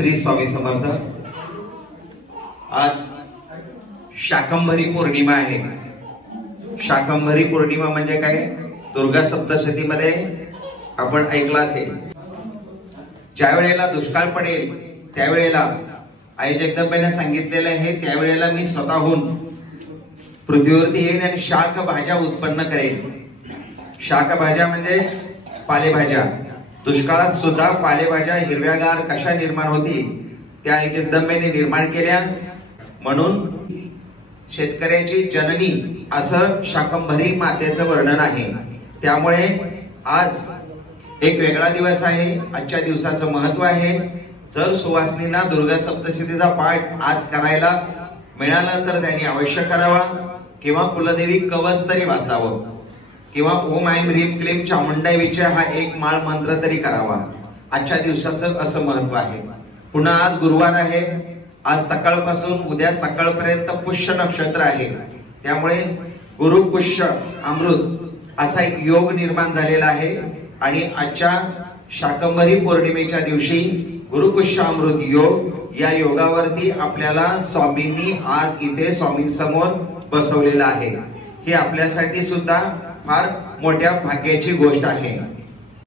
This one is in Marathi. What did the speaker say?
श्री स्वामी समर्थ। आज शाकंभरी पौर्णिमा आहे। शाकंभरी पौर्णिमा म्हणजे काय? दुर्गा सप्तशतीमध्ये आपण ऐकलं असेल, ज्या वेळेला दुष्काळ पडेल त्यावेळेला आई जगदंबेने सांगितलेलं आहे, त्यावेळेला मी स्वतःहून पृथ्वीवरती येईन आणि शाक भाज्या उत्पन्न करेन। शाक भाज्या म्हणजे पालेभाज्या। दुष्काळात सुद्धा पालेभाज्या हिरव्यागार कशा निर्माण होतील त्या आई जगदंबेने निर्माण केल्या। म्हणून शेतकऱ्याची जननी असं शाकंभरी मातेचं वर्णन आहे। त्यामुळे आज एक वेगळा दिवस आहे। आजच्या दिवसाचं महत्व आहे। जर सुवासिनींना दुर्गा सप्तशतीचा पाठ आज करायला मिळाला तर त्यांनी अवश्य करावा, किंवा कुलदेवी कवच तरी वाचावं, किंवा ओम ऐं ह्रीं क्लीं चामुंडाईचे हा एक माळ मंत्र तरी करावा। आजच्या दिवसाचं असं महत्व आहे। पुन्हा आज गुरुवार आहे। आज सकाळपासून उद्या सकाळपर्यंत पुष्य नक्षत्र आहे। त्यामुळे गुरु पुष्य अमृत असा एक योग निर्माण झालेला आहे। आणि आजच्या शाकंभरी पौर्णिमेच्या दिवशी गुरुपुष्य अमृत योग या योगावरती आपल्याला स्वामींनी आज इथे स्वामींसमोर बसवलेला आहे। ही आपल्यासाठी सुद्धा फार मोठ्या भाग्याची गोष्ट आहे।